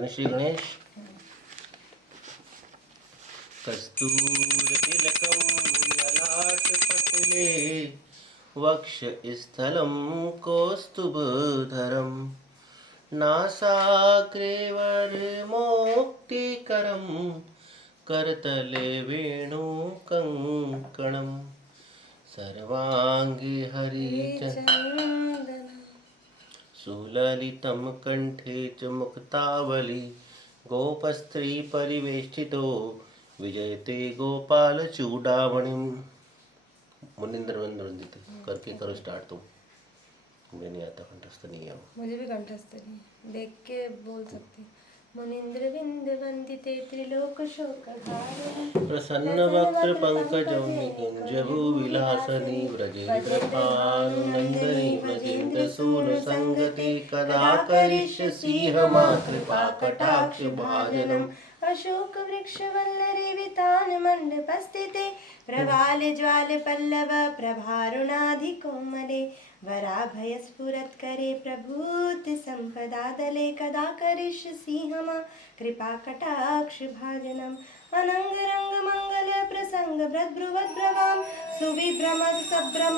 आणि श्री गणेश. कस्तूरतिलकं ललाटपटले वक्षस्थलं कौस्तुभधरं नासाग्रे वरमौक्तिकरं करतले वेणुकङ्कणं सर्वाङ्गे हरिचन्दनं सुललितं कंठे च मुक्तावली गोपस्त्री परिवेष्टितो विजयते गोपाल चूड़ामणिम. मुनिंद्र वंदित करके करो स्टार्ट तुम. मुझे नहीं आता कंठस्थ नहीं है. मुझे भी कंठस्थ नहीं, देख के बोल सकती. मुनिंद्र बिंद वंदिते त्रिलोक शोकहारिणी प्रसन्न वक्त्र पंकजं निकुंज भूविलासनी व्रजेन्द्रभानुनंदनी व्रजेन्द्र सून संगति कदा करिष्यसि कृपा कटाक्ष भाजनम्. अशोक वृक्ष वल्लरी वितान मंडपस्थिते प्रवाल ज्वाल पल्लव प्रभारुणाधि कोमले वराभय स्फुरत्करे प्रभूत संपदा दले कदा करिष्यसि हमा कृपा कटाक्ष भाजनम्. अनंग रंग मंगल प्रसंग भ्रद्भ्रुवद्भ्रवां सुविभ्रम सभ्रम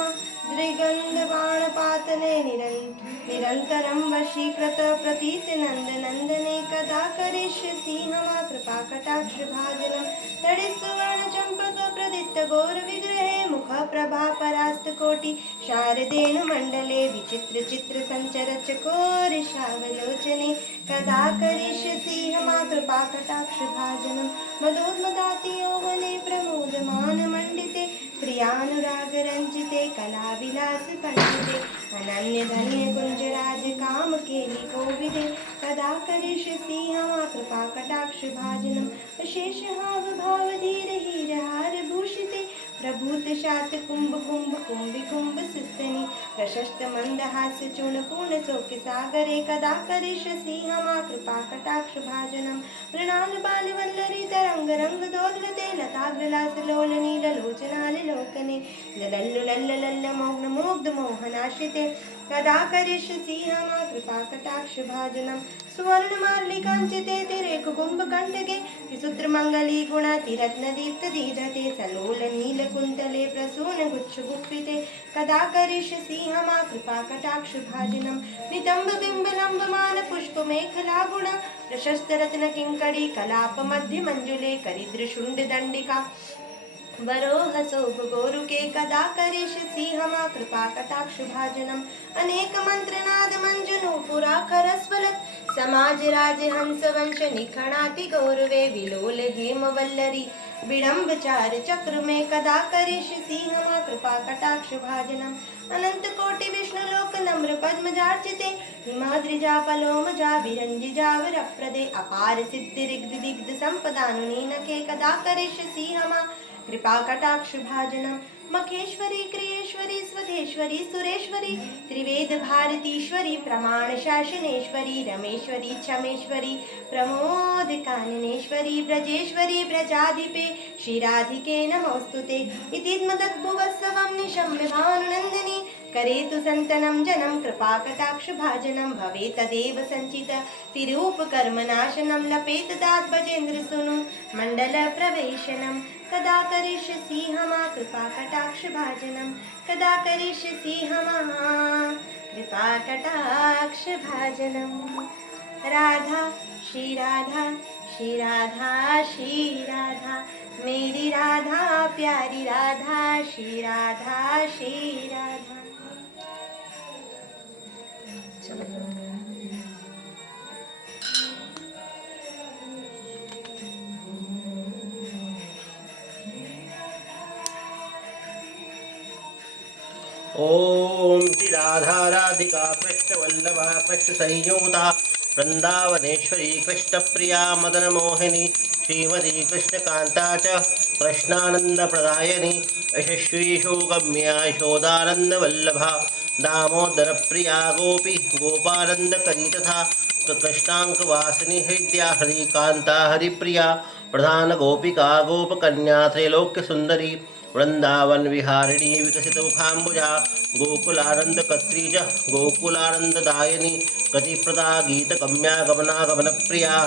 दृगंध बाणपातने निरंतरं वशीकृत प्रतीत नंद नंदने कदा करिष्यसि हमा कृपा कटाक्ष भाजनम्. तडे सुवर्ण चंपक प्रदित्त गौर विग्रहे मुख प्रभा परास्त कोटि शारदेनु मंडले विचित्र चित्र संचर चकोर शावलोचने कदा करिष्यसि हमा कृपा कटाक्ष भाजनम्. मदोन्मदाति यौवने प्रमोदमान मंडिते प्रियानुराग रंजिते कला विलास पंडिते अनन्य धन्य कुंजराज काम केली कोविदे कदा करिष्यसि हमा कृपा कटाक्ष भाजनम्. अशेष हाव भाव धीर हीर हार भूषिते प्रभूत शात कुंभ कुंभ कुंभि कुंभ सिस्तनि प्रशस्त मंदहास्य चूर्ण पूर्ण शोक सागरे कदा करिष्यसि हमा कृपा कटाक्ष भाजनम्. मृणाल बाल वल्लरी तरंग रंग दोलते लताग्रलास लोल नील लोचनालोकने लल्लु लल्ल लल्ल मौन मुग्ध मोहनाश्रिते कदा करिष्यसि हमा कृपा कटाक्ष भाजनम्. सुवर्ण मार्लिकांचिते तिरेक कुंभ कंडके विसूत्र मंगली गुण तिरत्न दीप्त दीधते सलोल नील कुंतले प्रसून गुच्छ गुप्पिते कदा करिष्यसि हमा कृपा कटाक्ष भाजनम्. नितंब बिंब लंबमान पुष्प मेखला गुण प्रशस्त रत्न किंकड़ी कलाप मध्य मंजुले करिद्र शुंड दंडिका वरोह शोभ गोरुके कदा करिष्यसि हमा कृपा कटाक्ष भाजनम्. अनेक मंत्रनाद मंजनु पुराखर स्वलत समाज राज हंस वंश निखणाति गौरवे विलोल हेम वल्लरी विडम्बचार चक्र में कदा करिष्यसि हमा कृपा कटाक्ष भाजनम्. अनंत कोटि विष्णु लोक नम्र पद्मजार्चिते हिमाद्रिजा पलोमजा विरंजिजा वरप्रदे अपार सिद्धि रिग्ध दिग्ध संपदानुनीनके कदा करिष्यसि हमा कृपा कटाक्ष भाजनम्. मखेश्वरी क्रियेश्वरी स्वधेश्वरी सुरेश्वरी त्रिवेद भारतीश्वरी प्रमाण शासनेश्वरी रमेश्वरी क्षमेश्वरी प्रमोद काननेश्वरी ब्रजेश्वरी ब्रजाधिपे श्रीराधिके नमोस्तुते इति मदद्भुवत्सवं निशम्य भानुनन्दिनी करेतु संतनं जनं कृपा कटाक्ष भाजनं भवे तदेव संचित तिरूपकर्मनाशनं लपेत दात भजेन्द्र सुनु मंडल प्रवेशनं कदा करिष्यसि हमा कृपा कटाक्ष भाजनम्. कदा करिष्यसि हमा कृपा कटाक्ष भाजनम्. राधा श्री राधा श्री राधा श्री राधा मेरी राधा प्यारी राधा श्री राधा श्री राधा. ओम श्री राधा राधिका कृष्ण वल्लभा कृष्ण संयोता वृंदावनेश्वरी कृष्ण प्रिया मदन मोहिनी श्रीमती कृष्णकांता च कृष्णानंद प्रदायिनी यशस्वी शोगम्या यशोदानंद वल्लभा दामोदर प्रिया गोपी गोपानंद करी तथा कृष्णांक वासिनी हृदया हरिकांता हरिप्रिया प्रधान गोपिका गोपकन्या त्रैलोक्य सुंदरी वृंदावन विहारिणी विकसित मुखाम्बुजा गोकुलानंद कत्री च गोकुलानंद दायिनी गतिप्रदा गीतगम्या गमनागमनप्रिया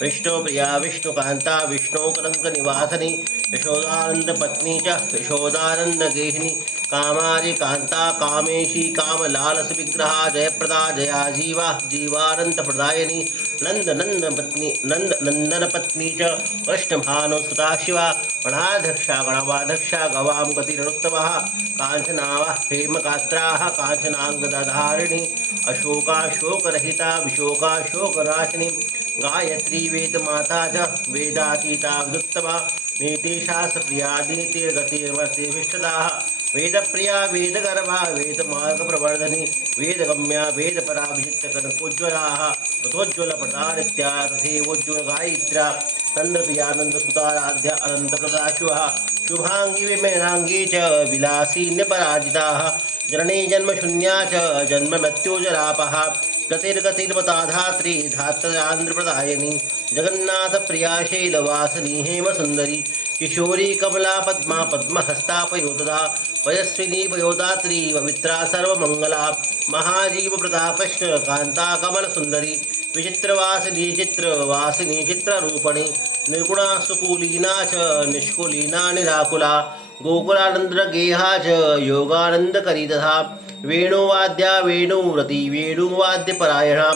विष्णुप्रिया विष्णुकांता विष्णुकलङ्कनिवासिनी यशोदानन्दपत्नी च यशोदानन्दगेहिनी कामारी कांता कामेशी कामलालसविग्रहा जयप्रदा जया जीवा जीवानन्दप्रदायिनी नन्दनन्दपत्नी च कृष्णभानुसुता शिवा गणाध्यक्षा गणवाध्यक्षा गवां गतिरुत्तमः काञ्चनावः हेमगात्राः काञ्चनाङ्गदधारिणी अशोकाशोकरहिता विशोकाशोकनाशिनी गायत्री वेदमाता च वेदातीता विदुत्तमा नीतिशास्त्रप्रिया नीतिर्गतिर्मतिविष्टदाः वेदप्रिया वेदगर्भा वेदमार्गप्रवर्धनी वेदगम्या वेदपरा विचित्रकनकोज्ज्वलाः तथोज्ज्वलप्रदारित्या तथैवोज्ज्वलगायित्र्या नन्दप्रियानन्दसुताराध्या अनन्तप्रदाशुवः शुभाङ्गी विमेनाङ्गी च विलासीन्यपराजिताः जननी जन्मशून्या च जन्ममृत्युजरापः गतिर्गतिर्वताधात्री धात्रयान्द्रप्रदायिनी जगन्नाथप्रिया शैलवासिनी हेमसुन्दरी किशोरी कमला पद्मा पद्महस्ता पयोददा पयस्विनी पयोदात्री पवित्रा सर्वमङ्गला महाजीवप्रदा कृष्ण कान्ता कमलसुन्दरी विचित्रवासिनी चित्रवासिनी चित्ररूपणी निर्गुणा सुकुलीना च निष्कुलीना निराकुला गोकुलानन्दगेहा च योगानन्दकरी तथा वेणुवाद्या वेणुव्रती वेणुवाद्यपरायणा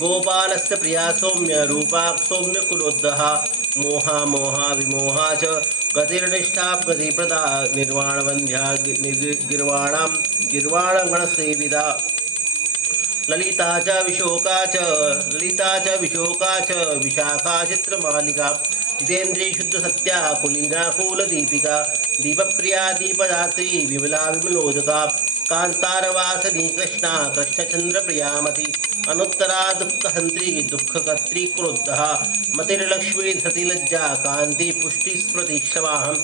गोपालस्य प्रिया सौम्य रूपा सौम्य कुलोद्दहा मोहा मोहा विमोहा च गतिर्निष्ठा गतिप्रदा निर्वाणवन्ध्या गिर्वाणगणसेविता ललिता च विशोका च विशाखा चित्रमालिका जितेन्द्रिय शुद्ध सत्या कुलीना कुलदीपिका दीपप्रिया दीपदात्री विमला विमलोदका कांतारवासिनी कृष्णा कृष्णचंद्रप्रियामती अनुत्तरा दुःखहंत्री दुःखकर्त्री क्रोद्धः मतिर्लक्ष्मी धृतिलज्जा कांति पुष्टि स्मृति क्षमाहं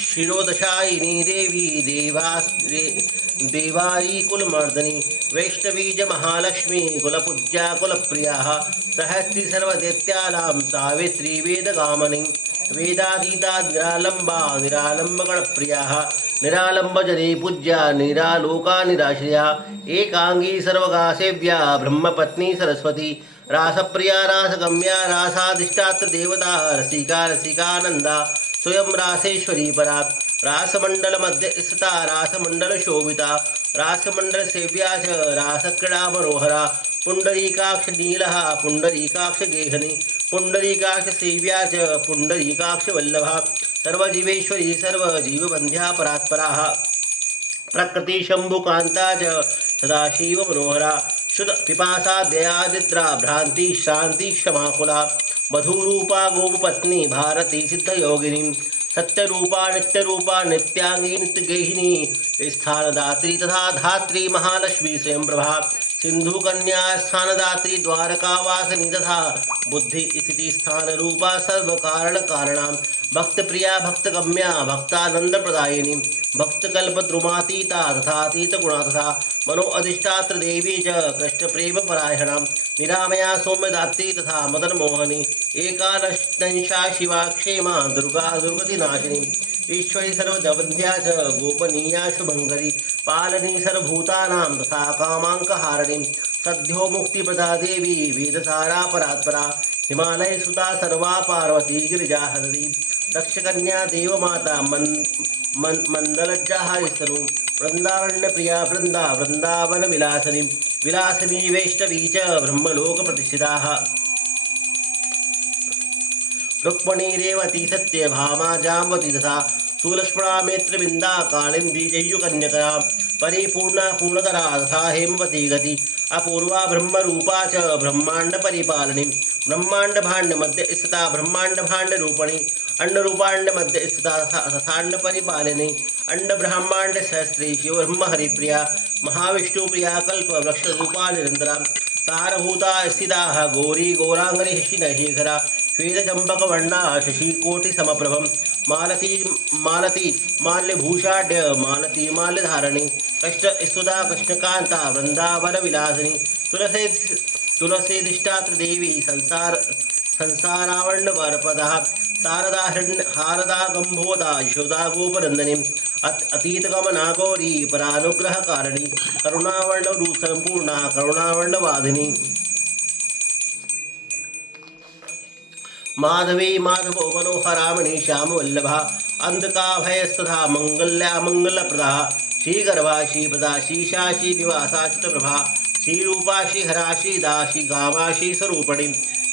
शिरोदशायिनी देवी देवारी कुलमर्दनी वैष्णवीज महालक्ष्मी कुलपूज्या कुलप्रियाः सहस्री सर्वदैत्यानां सावित्री वेदगामिनी वेदातीता निरालंबा निरालंबगणप्रियाः निरालंबजने पूज्या निरालोका निराश्रया एकांगी सर्वगासेव्या ब्रह्मपत्नी सरस्वती रासप्रिया रासगम्या रासाधिष्ठात्र देवता रसिका रसिकानंदा स्वयं रासेश्वरी परा रासमंडल मध्य स्थिता रासमंडल शोभिता रासमंडल सेव्या च रासक्रीडा मनोहरा पुंडरीकाक्ष नीलः पुंडरीकाक्ष गेहनी पुंडरीकाक्ष सेव्या च पुंडरीकाक्ष वल्लभा सर्वजीवेश्वरी सर्वजीवबंध्या परात्पराः प्रकृति शंभुकांता च सदाशिव मनोहरा शुद्ध पिपासा दयादिद्रा भ्रांति शांति क्षमाकुला मधुरूपा गोपत्नी भारती सिद्धयोगिनी सत्यरूपा नित्यांगी नित्यगेहिनी स्थानदात्री तथा धात्री महालक्ष्मी स्वयं प्रभा सिंधु कन्या स्थानदात्री द्वारकावासिनी तथा बुद्धि स्थिति स्थान रूपा सर्व कारण कारणा भक्त प्रिया भक्तगम्या भक्तानंद प्रदायिनी भक्तकल्पद्रुमातीता तथातीत गुणा तथा मनो अधिष्ठात्र देवी च कृष्ण प्रेम परायणा निरामया सौम्यदात्री तथा मदन मोहनी एकादशा शिवा क्षेमा दुर्गा दुर्गति नाशिनी ईश्वरी सर्वजवंध्या च गोपनीया शुभंकरी पालनी सर्वभूतानां तथा कामांकहारिणी सद्यो मुक्तिप्रदा देवी वेदसारा परात्परा हिमालय सुता सर्वा पार्वती गिरिजा हरदी दक्षकन्या देवमाता मंदलज्जा हरिस्तनु वृंदारण्य प्रिया वृंदावन विलासिनी वैष्णवी च ब्रह्मलोक प्रतिष्ठिताः रुक्मणी रेवती सत्यभामा जाम्बती तथा सुलक्ष्मणा मेत्रबिंदा कालिंदी जय्युकन्यका परिपूर्णा पूर्णतरा तथा हेमवती गति अपूर्वा ब्रह्मरूपा च ब्रह्मांड परिपालिनी ब्रह्मांड भाण्ड मध्य स्थिता ब्रह्मांड भाण्ड रूपणी अंड रूपांड मध्य स्थिता तथांड परिपालिनी अंड ब्रह्मांड सहस्त्री शिव ब्रह्म हरिप्रिया महाविष्णु प्रिया कल्प वृक्ष रूपा निरंतरा सारभूता स्थिता गौरी गौरांगनी शशिनशेखरा श्वेतचंपकवर्णा शशिकोटि समप्रभम मालती माल्यभूषाढ्य मालती माल्यधारिणी कष्ट स्तुता कृष्णकांता वृंदावन विलासिनी तुलसीधिष्ठात्र देवी संसारावर्ण वरपदा शारदा गंभोदा यशोदा गोपनंदिनी अतीतगमना गौरी परानुग्रह कारिणी करुणावर्ण रूप संपूर्णा करुणावर्ण वाधिनी माधवी माधवो मनोहरामणि श्यामवल्लभा अंधकाभयस्तथा मंगल्या मंगलप्रदा श्रीगर्भा श्रीपदा श्रीशा श्रीनिवासा चित्तप्रभा श्रीरूपा श्रीहरा श्रीदा श्रीकामा श्रीस्वरूपिणी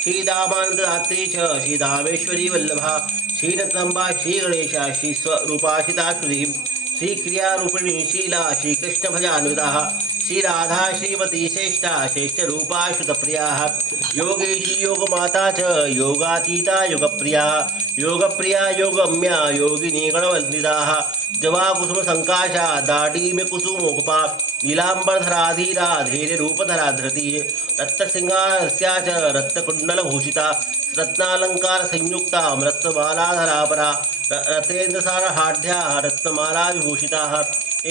श्रीदामानन्ददात्री च श्रीदामेश्वरी वल्लभा श्रीरत्नम्बा श्रीगणेशा श्रीस्वरूपा श्रीताश्रुति श्रीक्रियारूपिणी शीला श्रीकृष्णभजान्विता श्रीराधा श्रीमती श्रेष्ठा श्रेष्ठरूपा श्रुतप्रिया योगेशी योगमाता च योगातीता योगप्रिया योगप्रिया योगम्या योगिनी गणवन्दिता जवाकुसुमसङ्काशा दाडीम्यकुसुमोपा नीलाम्बरधराधीरा धैर्यरूपधरा धृति रत्नसिंहास्या च रत्नकुण्डलभूषिता रत्नालङ्कारसंयुक्ता रत्नमालाधरापरा रतेन्द्रसारहाढ्या रत्नमाला विभूषिताः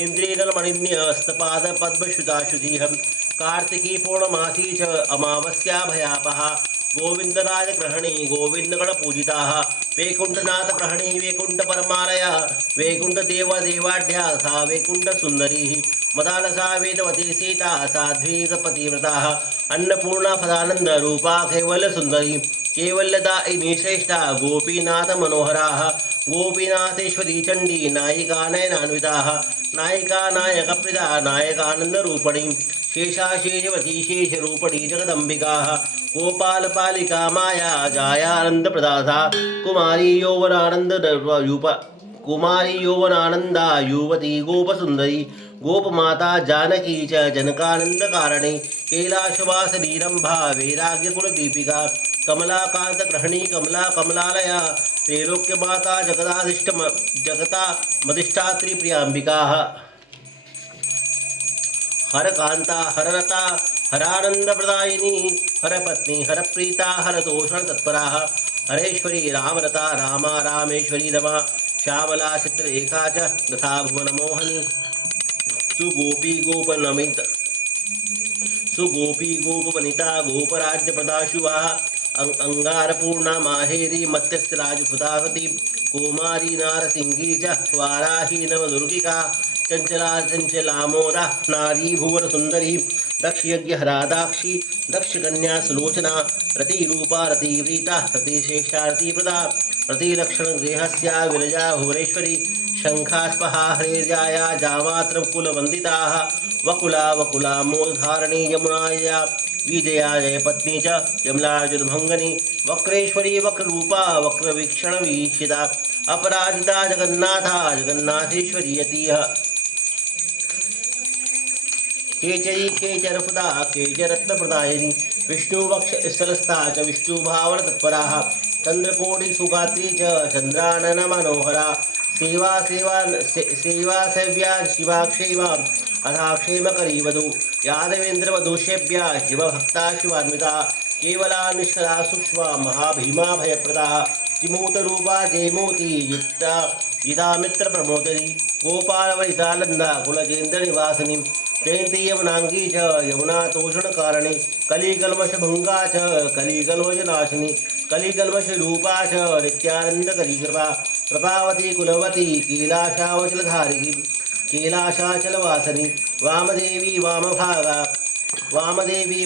इन्द्रियनमणिन्यस्तपादपद्मश्रुताश्रुतिः कार्तिकी पूर्णमासी च अमावस्या भयापहा गोविन्दराजग्रहणे गोविन्दगणपूजिताः वैकुण्ठनाथग्रहणे वैकुण्ठपरमालया वैकुण्ठदेवदेवाढ्या सा वैकुण्ठसुन्दरीः मदालसा वेदवती सीता साध्वीकपतिव्रताः अन्नपूर्णा फलानन्दरूपा कैवल्यसुन्दरी कैवल्यदायिनी श्रेष्ठा गोपीनाथमनोहराः गोपीनाथेश्वरी चण्डी नायिका नयनान्विताः नायिका नायकप्रिदा नायकानन्दरूपिणी शेषाशेषवती शेषरूपिणी जगदम्बिकाः गोपालपालिका माया जायानन्दप्रदासा कुमारी यौवनानन्दा युवती गोपसुन्दरी गोपमाता जानकी च जनकानन्दकारिणी कैलाशवासिनी रम्भा वैराग्यकुलदीपिका कमलाकान्तग्रहणी कमला कमलालया त्रैलोक्यमाता जगता मधिष्ठात्री प्रियांबिकाः हरकान्ता हररता हरानन्दप्रदायिनी हरपत्नी हरप्रीता हरतोषणतत्पराः हरेश्वरी रामरता रामा रामेश्वरी रमा श्यामला चित्ररेखा च तथा भुवनमोहनी सुगोपी गोपवनिता गोपराज्यप्रदा शुभा अंगारपूर्णा माहेरी मत्स्यराजफुतावती कुमारी नारसिंगी च वाराही नवदुर्गिका चंचला चंचलामोदा नारी भुवन सुंदरी दक्षयज्ञहरादाक्षी दक्षकन्या सुलोचना रतिरूपा रतिव्रीता रतिश्रेष्ठा रतिप्रदा रतिलक्षणगृहस्या विरजा भुवनेश्वरी शंखास्पहा हरेर्याया जामात्रं कुलवन्दिताः वकुला वकुला मोधारणी यमुनाया विजया जयपत्नी च यमलार्जुनभङ्गनी वक्रेश्वरी वक्ररूपा वक्रवीक्षणवीक्षिता अपराजिता जगन्नाथा जगन्नाथेश्वरी यतीह केचरी केचरफुदा केचरत्नप्रदायिनी विष्णुवक्षस्थलस्था च विष्णुभावनतत्पराः चन्द्रकोटिसुगात्री च चन्द्राननमनोहरा सेवा सेव्या शिवाक्षेमा अथाक्षेमकरी वधू यादवेन्द्रवधूषेभ्या शिवभक्ता शिवान्विता केवला निष्कला सूक्ष्मा महाभीमा भयप्रदा जिमूतरूपा जयमूर्ति युक्ता जितामित्रप्रमोदरी गोपालवरितानन्दा कुलजेन्द्रनिवासिनी जयन्ती यमुनाङ्गी च यमुनातोषणकारिणी कलिकल्मषभङ्गा च कलिकल्मषनाशिनी कलिकल्मषरूपा च नित्यानन्दकरी कृपा प्रभावती कुलवती कैलाशावचलधारिणी कैलाशाचलवासिनी वामदेवी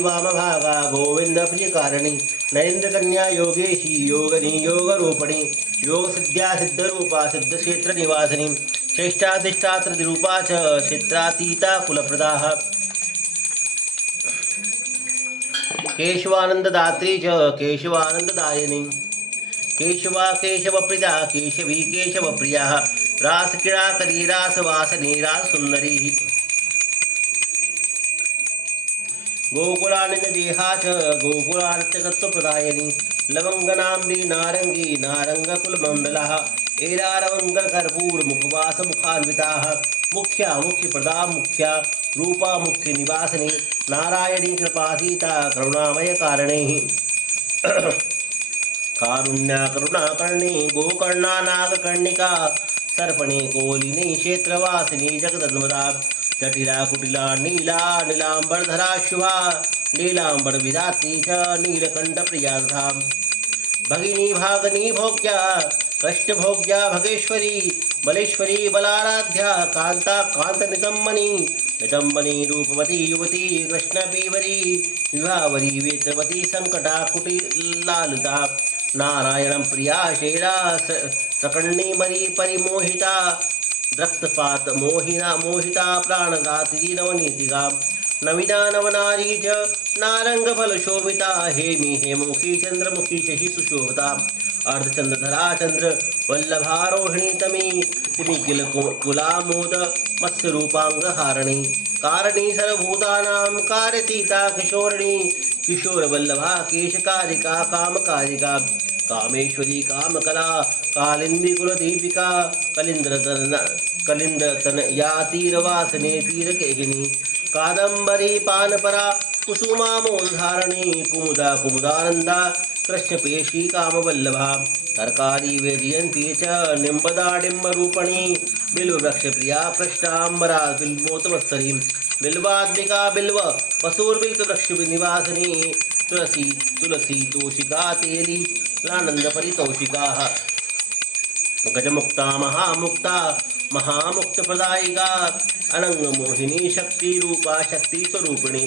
वामभागा गोविन्दप्रियकारिणी नरेन्द्रकन्या योगेशी योगिनी योगरूपिणी योगसिद्ध्या सिद्धरूपा सिद्धक्षेत्रनिवासिनी श्रेष्ठाधिष्ठात्ररूपा च क्षेत्रातीता कुलप्रदाः केशवानन्ददात्री च केशवानन्ददायिनी केशवा केशवप्रिया केशवी केशवप्रिया रासक्रीडाकरी रासवासिनी राससुन्दरी गोकुलानन्ददेहा च गोकुलार्चतत्त्वप्रदायिनी लवङ्गनाम्बी नारङ्गी नारङ्गकुलमण्डलः एरारवङ्गकर्पूरमुखवासमुखान्विताः मुख्या मुख्यप्रदा मुख्या रूपा मुख्यनिवासिनी नारायणी कृपासीता करुणामयकारिणी कारुण्या करुणाकर्णी गोकर्णा नागकर्णिका सर्पणी कोलिनी क्षेत्रवासिनी जगदन्वदा जटिला कुटिला नीला नीलांबरधरा शुभा नीलांबर विदात्री च नीलकंठप्रिया तथा भगिनी भागनी भोग्या कष्टभोग्या भगेश्वरी बलेश्वरी बलाराध्या कांता कांत नितंबनी रूपवती युवती कृष्णपीवरी विभावरी वेत्रवती संकटा कुटिलालता नारायण प्रिया शेरा सकण्णी परिमोहिता रक्तपात मोहिता प्राणदात्री नवनीतिका नविना नवनारी च नारंगफलशोभिता हेमुखी चंद्रमुखी शशि सुशोभिता अर्धचंद्रधरा चंद्र वल्लभारोहिणी तिमी किल कुलामोद मत्स्यरूपांगहारिणी कारणी सर्वभूतानां कारतीता किशोरवल्लभा केशकारिका कामकारिका कामेश्वरी कामकला कालिंदी कुलदीपिका कलिंद्रतन या तीरवासने तीरकेहिनी कादंबरी पानपरा कुसुमामोधारणी कुमुदानंदा कृष्णपेशी कामवल्लभा तरकारी वेदयंती च निम्बदाडिम्बरूपणी बिल्ववृक्षप्रिया कृष्णाम्बरा बिल्वोत्तमस्तरी बिल्वात्मिका बिल्व वसूर्बिल्ववृक्षनिवासिनी तुलसी तोषिका तेली लानंदपरितोषिका गजमुक्ता महामुक्तप्रदायिका अनंगमोहिनी शक्तिरूपा शक्तिस्वरूपिणी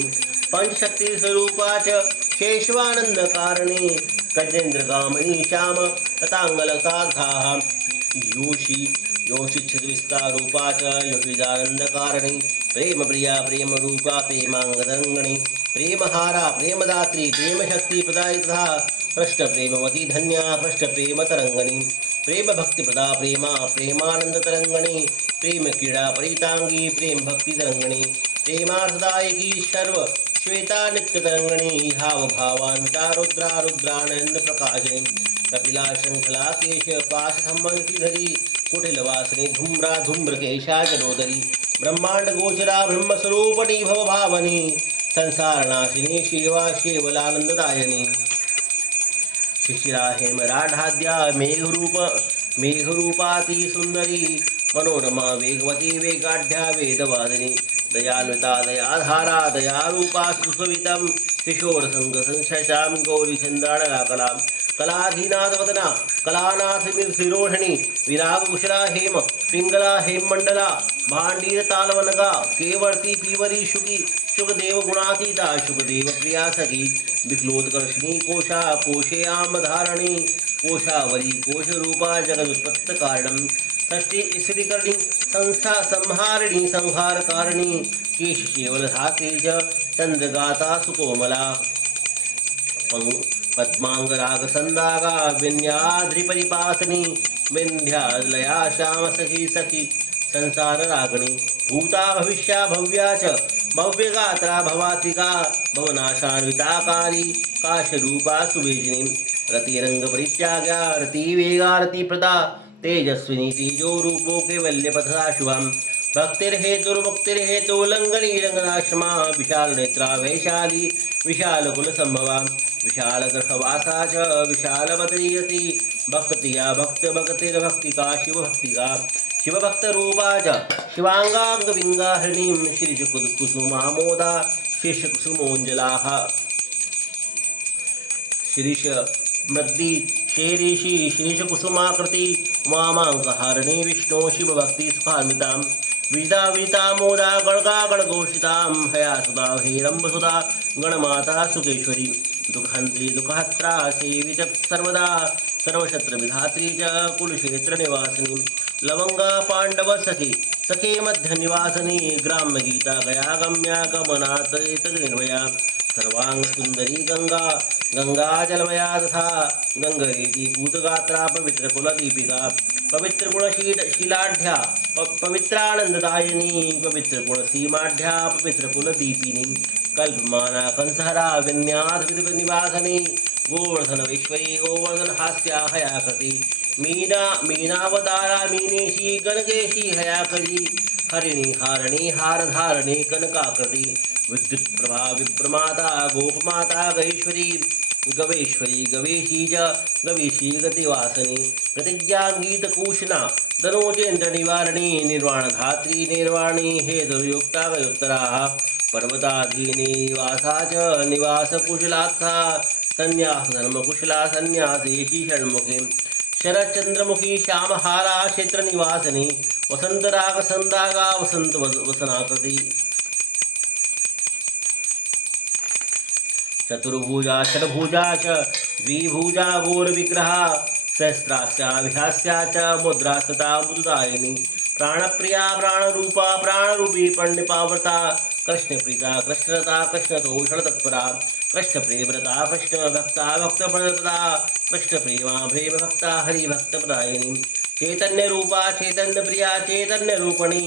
पंचशक्तिस्वरूपा च शेषवानंदकारिणी गजेन्द्रगामिनी श्याम तथांगलसाधाः योषिच्छद्विस्तारूपा च योषिदानन्दकारिणी प्रेमप्रिया प्रेमरूपा प्रेमाङ्गतरङ्गिणी प्रेमहारा प्रेमदात्री प्रेमशक्तिप्रदायि तथा कृष्णप्रेमवती धन्या कृष्णप्रेमतरङ्गिणी प्रेमभक्तिप्रदा प्रेमानन्दतरङ्गिणी प्रेमक्रीडा परिताङ्गी प्रेमभक्तितरङ्गिणी प्रेमार्थदायिकी सर्व श्वेता नित्यतरङ्गिणी हावभावान्विता रुद्रानन्दप्रकाशिनी कपिला शङ्खला केश पाशसम्बन्धिधरी कुटिलवासिनी धूम्रकेशा जलोदरी ब्रह्माण्डगोचरा ब्रह्मस्वरूपिणी भवभावनी संसारनाशिनी शिवा शेवलानन्ददायिनी शिशिरा हेमराढाद्या मेघरूपाति सुंदरी मनोरमा वेगवती वेगाढ्या वेदवादिनी दयान्विता दयाधारा दयारूपा सुसवितं किशोरसङ्गसंशयां गौरीचन्द्राणलाकलां कलाधीनाथवदना कलानाथ निर्शिरोहिणी विरागकुशला हेम पिंगला हेममण्डला भाण्डीरतालवनगा केवर्ती पीवरी शुकदेव गुणातीता शुकदेव प्रिया सखी विक्लोत्कर्षिणी कोशायामधारणी कोशावरी कोशरूपा जगदुत्पत्तकारणं षष्ठी श्रीकर्णी संहारिणी संहारकारिणी केशशेवलधात्री च चन्द्रगाता सुकोमला पद्मांगरागसंदागा विन्याद्रिपरिपासनी विन्ध्यालया श्याम सखी संसाररागिणी भूता भविष्या भव्या च भव्यगात्रा भवात्मिका भवनाशान्विताकारी काशरूपा सुवेजिनी रतिरंगपरित्यागा रतिवेगा रतिप्रदा तेजस्विनी तेजोरूपो कैवल्यपथदा शुभं भक्तिर्हेतुर्मुक्तिर्हेतुलङ्घनी रङ्गनाश्रमा विशालनेत्रा वैशाली विशालकुलसम्भवा विशालगृहवासा च विशालवदनीयति भक्तप्रिया भक्तिर्भक्तिका शिवभक्तिका शिवभक्तरूपा च शिवाङ्गाङ्गविङ्गाहृणीं शिरीषकुसुमामोदा शेषकुसुमोञ्जलाः शिरीषमद्दी शेरिषि शिरीषकुसुमाकृति उमामाङ्कहारिणी विष्णो शिवभक्ति सुखान्वितां विजिता गणगा गणघोषितां हयासुधा हेरम्बसुधा गणमाता सुकेश्वरी दुःखहन्त्री दुःखहत्रा सेवित सर्वदा सर्वशत्रविधात्री च कुलक्षेत्रनिवासिनी लवंगा पांडव सखे मध्यनिवासिनी ग्राम्यगीता गयागम्या गमनात् तद्निर्भया सर्वांग सुंदरी गंगा जलमया तथा गंगरेति भूतगात्रा पवित्रकुलदीपिका पवित्रगुणशीलाढ्या पवित्रानंददायिनी पवित्रगुणसीमाढ्या पवित्रकुलदीपिनी कल्पमाना कंसहरा विन्यास निवासनी गोवर्धनवेश्वरी गोवर्धनहास्या हयाकृति मीनावतारा मीनेशी गणकेशी हयाकरी हरिणी हारिणी हारधारिणी कनकाकृति विद्युत प्रभा विप्रमाता गोपमाता गवेश्वरी गवेशी च गवेशी गतिवासनी प्रतिज्ञागीतकूष्णा धनोजेन्द्र निवारिणी निर्वाणधात्री निर्वाणी हेतुर्युक्ता गयोत्तराः पर्वताधीनी निवासा च निवासकुशलात्था संन्यास धर्मकुशला संन्यासेशी षण्मुखी शरचंद्रमुखी श्यामहारा क्षेत्र निवासिनी वसंतराग संदागा वसंत वसनाकृति चतुर्भुजा षड्भुजा च द्विभुजा घोरविग्रहा सहस्रास्या विहास्या च मुद्रास्तता मुदायिनी प्राणप्रिया प्राणरूपा प्राणरूपी पंडिपाव्रता कृष्णप्रीता कृष्णरता कृष्णतोषण तत्परा कृष्णप्रेमरता कृष्णभक्ता भक्तप्रदता कृष्णप्रेमा प्रेमभक्ता हरिभक्तप्रदायिनी चैतन्यरूपा चैतन्यप्रिया चैतन्यरूपिणी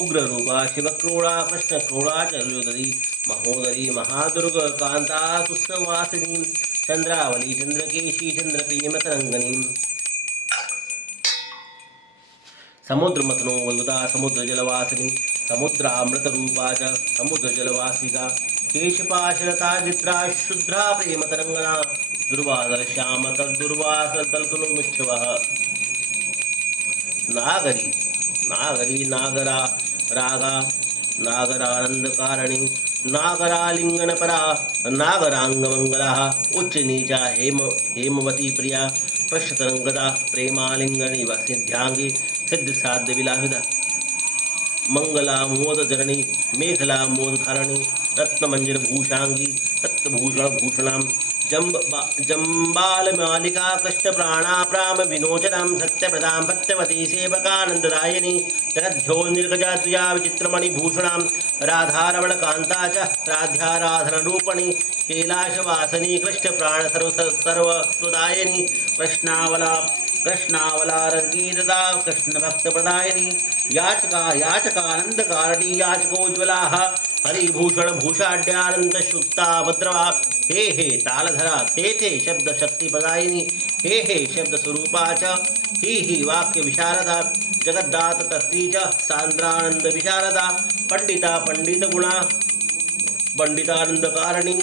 उग्ररूपा शिवक्रोड़ा कृष्णक्रोड़ा चलोदरी महोदरी महादुर्ग कांता सुस्वासिनी चंद्रावली चंद्रकेशी चंद्रप्रेमतरंगिनी समुद्रमथनो वलुता समुद्रजलवासिनी समुद्रामृतरूपा च समुद्रजलवासिका केशपाशलता चित्रा शुद्रा प्रेमतरंगना दुर्वासलतनुमुच्छवः नागरी नागरी नागरा रागा नागरानंदकारिणी नागरालिंगनपरा नागरांगमंगला उच्च नीचा हेमवती प्रिया पृष्ठतरंगदा प्रेमालिंगनी व सिद्ध्यांगी सिद्ध साध्य विलासिता मंगला मोद धरणी मेखला मोद धारणी रत्नमंजर भूषांगी रत्नभूषण भूषणाम जम्बाल मालिका कृष्ण प्राणा प्राम विनोचनम सत्यप्रदाम भक्तवती सेवकानंददायिनी जगद्भ्यो निर्गजा द्विजा विचित्रमणि भूषणाम राधारमण कांता च राध्याराधन रूपणी कैलाशवासिनी कृष्ण प्राण सर्व सुदायिनी कृष्णावलारगीतदा कृष्ण भक्त प्रदायिनी याचकानंदकारिणी याचकोज्वला हरिभूषण भूषाढ्यानंद शुक्ता भद्रवा हे तालधरा थे शब्द शक्ति प्रदायिनी हे शब्द स्वरूपा च ही वाक्य विशारदा जगद्दात कर्त्री च सांद्रानंद विशारदा पंडिता पंडित गुणा पंडितानंदकारिणी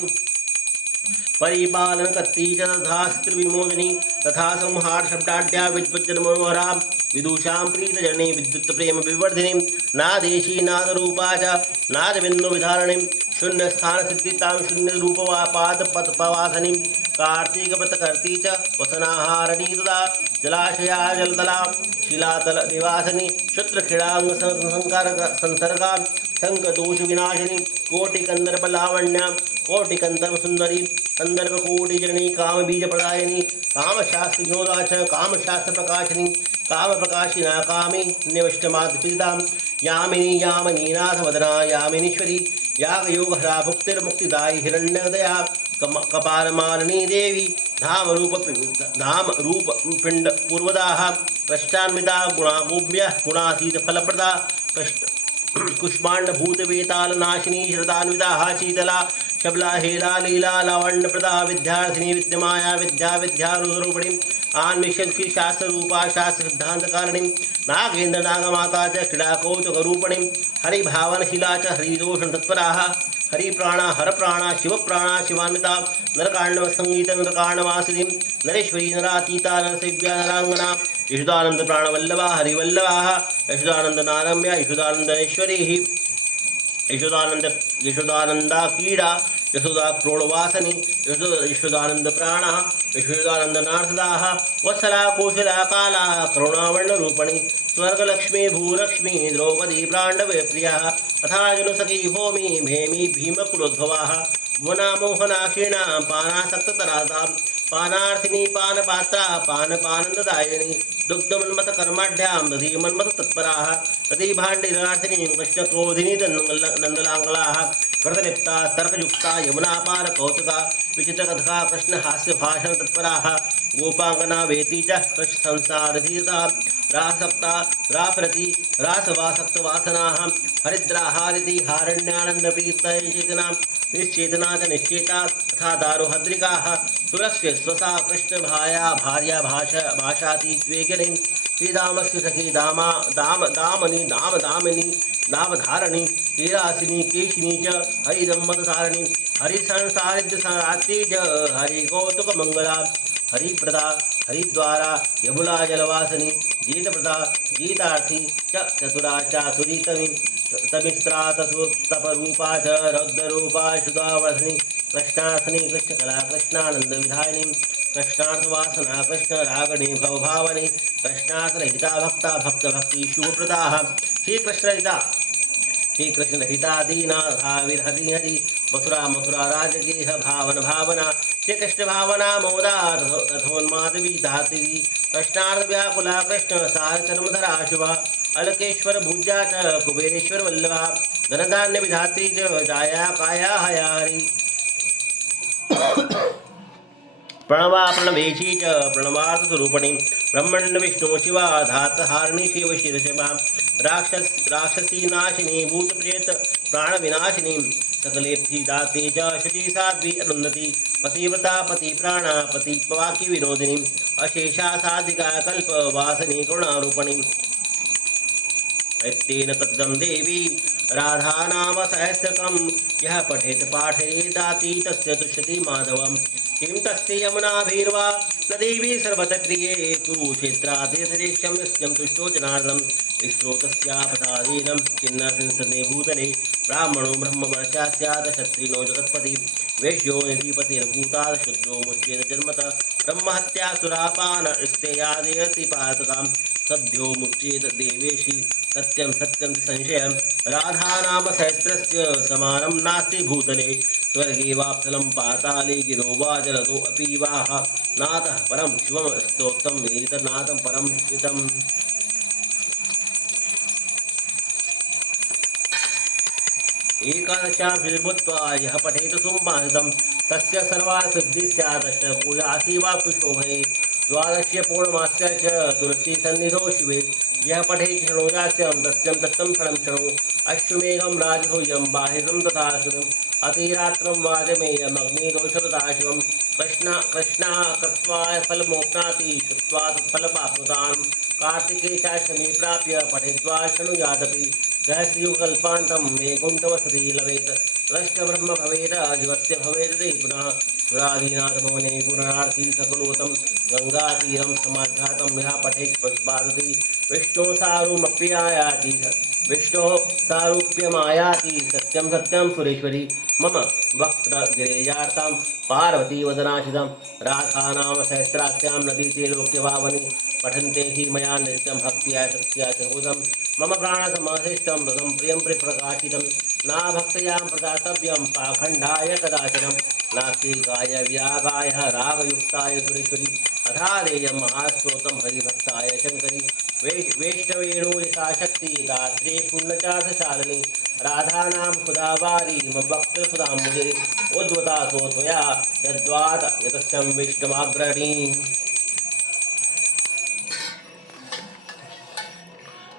परिपालन कत्ती च तथा स्त्रिविमोदिनी तथा संहार शब्दाढ्या विद्वज्जन मनोहरा विदुषां प्रीतजननी विद्युत प्रेम विवर्धिनी नादेशी नादरूपा च नादबिंदु विधारिणी शून्य स्थान सिद्धितां शून्य रूपवापाद पवासनी कार्तिक व्रतकर्ती च वसनाहारणी तदा जलाशया जलदला शिलातल निवासिनी क्षुद्रक्रीडांग संसर्गा संकदोष विनाशिनी कोटिकंदर्प लावण्या कोटिकंदर्प सुंदरी कंदर्प कोटिजननी काम बीज प्रदायिनी कामशास्त्र विनोदा च कामशास्त्र प्रकाशिनी काम प्रकाशिना कामी निविष्टमात्पितां यामिनी यामनीनाथ वदना यामिनीश्वरी यागयोगहरा भुक्तिर्मुक्तिदायी हिरण्यदया कपालमालिनी देवी धाम रूप पिंड पूर्वदाः कष्टान्विता गुणागोम्य गुणातीत फलप्रदा कुष्माण्डभूतवेतालनाशिनी श्रदान्विता शीतला शबला हेला लीला लावण्यप्रदा विद्यार्थिनी विद्यमाया विद्यारूपिणी आन्विष्यन्ति शास्त्ररूपा शास्त्रसिद्धान्तकारिणी नागेन्द्र नागमाता च क्रीडाकौतुकरूपिणी हरिभावनशीला च हरिदोषण तत्पराः हरिप्राणा हरप्राणा शिवप्राणा शिवान्विता नरकाण्डव संगीत नरकाण्डवासिनी नरेश्वरी नरातीता नरसेव्या नरांगना यशोदानंद प्राणवल्लभा हरिवल्लभा यशोदानंद नारम्या यशोदानंदनेश्वरी यशोदानंदा कीड़ा यशोदा क्रोड़वासनी यशोदानंद प्राणा यशोदानंद नारदाः वत्सला कौशला काला करुणावर्ण रूपणी स्वर्गलक्ष्मी भूलक्ष्मी द्रौपदी प्राण्डवे प्रिया अथार्जुनसखी भूमि भेमी भीमकुलोद्भवाः भुवना मोहना क्षीणा पानासक्ततरातां पानार्थिनी पानपात्रा पानपानन्ददायिनी दुग्धमन्मथकर्माढ्यां दधीमन्मथतत्पराः दधीभाण्डिरार्थिनी कृष्णक्रोधिनी नन्दलाङ्गलाः कृतलिप्ता तर्कयुक्ता यमुनापारकौतुका विचित्रकथा कृष्णहास्यभाषणतत्पराः गोपाङ्गना वेती च कृष्णसंसारधीता रासक्ता राफरति रासवासक्तवासनाः हरिद्राहारिति हारण्यानन्दपीतचेतना निश्चेतना च निश्चेता तथा दारुहद्रिकाः सुरस्य स्वसा कृष्णभाया भार्या भाषातीत्वेगिनी श्रीदामस्य सखी दामनी दामधारिणी कीरासिनी केशिनी च हरिदम्मतधारिणी हरिसंसारिद्यसाती च हरिकौतुकमङ्गला हरिप्रदा हरिद्वारा यमुना जलवासिनी जीतप्रदा जीतार्थी च चतुरा चासुरी तमिस्त्रा तपरूपा च रौद्ररूपा शुदावर्धिनी कृष्णार्थिनी कृष्णकला कृष्णानंद विधायिनी कृष्णार्थ वासना कृष्ण रागणी भवभावनी कृष्णार्थ रहिता भक्ता भक्त भक्ति शुभप्रदा श्री कृष्ण रहिता श्री कृष्ण रहिता दीना धाविर हरि हरि मथुरा मथुरा राजगेह भावन भावना श्री कृष्ण भावना मोदा तथोन्मादवी धात्री कृष्णार्थ व्याकुला कृष्ण सार चर्मधरा शुभा अलकेश्वर भुजा च कुबेरेश्वर वल्लभा धनधान्य विधात्री च जाया काया हयारी प्रणवा प्रणवेशी च प्रणवार्थ स्वरूपणी ब्रह्मण्ड विष्णु शिवा धातहारिणी शिव शीर्षभा राक्षसी नाशिनी भूत प्रेत प्राण विनाशिनी सकलेप्ति दाते च शुचि साध्वी अरुन्धति पतिव्रता पति प्राणा पति पवाकी विनोदिनी अशेषा साधिका कल्प वासनी करुणारूपणी तेन तत्दं देवी राधा नाम सहस्रकं यः पठेत पाठयेदाति तस्य तुष्यति माधवम् किं तस्य यमुनाभिर्वा न देवी सर्वतप्रिये कुरुक्षेत्रातीर्थदेशं नित्यं तुष्टो जनार्दनं स्रोतस्यापदादीनं किन्न संसदे भूतले ब्राह्मणो ब्रह्मवर्षा स्यात् क्षत्रियो जगत्पति वैश्यो निधिपतिर्भूतात् शूद्रो मुच्येत जन्मतः ब्रह्महत्या सुरापान स्तेयादेयति पातकां सद्यो मुच्येत देवेशि सत्यं सत्यं संशयं राधा नाम सहस्रस्य समानं नास्ति भूतले स्वर्गे वाप्सलं पाताले गिरो वा जलतो अपि वाह नाथः परं शिवं स्तोत्रं एतन्नाथं परं श्रितम् एकादशां भूत्वा यः पठेत सुमाहितं तस्य सर्वासिद्धिः स्यात् पूजासी वा पुष्पोभये द्वादश्य पूर्णमास्य च तुलसी सन्निधौ शिवे यः पठेत् शृणुयास्यं तस्यं तत्तं फलं शृणु अश्वमेघं राजसूयं बाहिरं तथा शुभम् अतिरात्रं वाजमेयमग्निदोषवता शिवं कृष्णा कृत्वा फलमोक्नाति श्रुत्वा तत्फलमाप्नुतान् कार्तिके चाष्टमी प्राप्य पठित्वा शृणुयादपि सहस्रयुगकल्पान्तं वैकुण्ठवसति लभेत् द्रष्टब्रह्म भवेत् जीवस्य भवेत् ते पुनः सुराधीनाथभवने पूर्णार्थी सकलोतं गङ्गातीरं समाध्यातं यः पठेत् प्रस्पादति विष्णोसारूमप्यायाति विष्णोः सारूप्यमायाति सत्यं सत्यं सुरेश्वरी मम वक्त्रगिरेजार्तां पार्वती वदनाशितं राधानाम सहस्रास्यां नदी ते लोक्यभावनि पठन्ते हि मया नित्यं भक्त्या सत्या च हृदं मम प्राणसमाधिष्ठं रतं प्रियं प्रकाशितं ना भक्त्यां प्रदातव्यं पाखण्डाय कदाचनं नास्तिकाय व्यागाय रागयुक्ताय सुरेश्वरी अथादेयं महास्तोत्रं हरिभक्ताय शङ्करी वैष्णवेणो यथा शक्ति दात्रे पुण्यचार्थशालिनी राधानां सुधावारी मम वक्त्रसुधाम्बुजे उद्वता सो त्वया यद्वात यतस्यं विष्णुमाग्रणी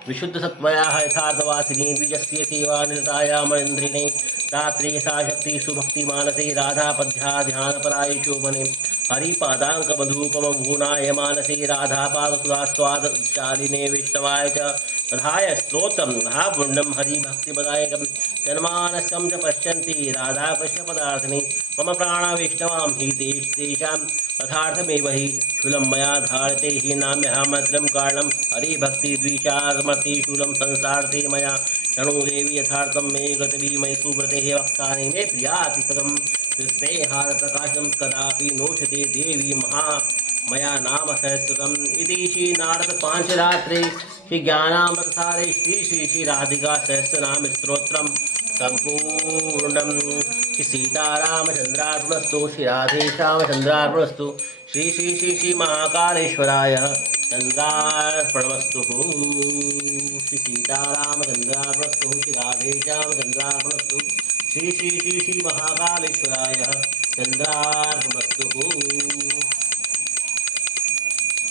विशुद्ध सत्वयाः यथार्थवासिनी द्विजस्य सेवा निरतायामनिन्द्रिणे रात्रे सा शक्ति सुभक्तिमानसे राधापद्या ध्यानपराय शोभने हरिपादाङ्कमधूपमभूनाय मानसे राधापादसुधास्वादशालिने वैष्णवाय च तथाय स्तोत्रं महापुण्यं हरिभक्तिपदायकं जन्मानस्यं च पश्यन्ति राधाकृष्णपदार्थिनी मम प्राणा वैष्णवां हि तेषां तथार्थमेव हि शूलं मया धारते हि नाम्यहमद्रं कारणं हरिभक्तिद्विषामर्ति शूलं संसार्थे मया शृणु देवी यथार्थं मे गतवी मयि सुव्रतेः वक्तानि मे प्रियाति सदं स्नेहारप्रकाशं कदापि नोचते देवी महा मया नाम सहस्रकम् इति श्री नारद पांचरात्रे श्री ज्ञानामृतसारे श्री राधिका सहस्रनाम स्तोत्रं संपूर्णं श्री सीतारामचन्द्रार्पणस्तु श्री राधेश्यामचन्द्रार्पणस्तु श्री महाकालेश्वराय चन्द्रार्पणमस्तु श्री सीतारामचन्द्रार्पणस्तु श्री राधेश्यामचन्द्रार्पणस्तु श्री महाकालेश्वराय चन्द्रार्पणमस्तु।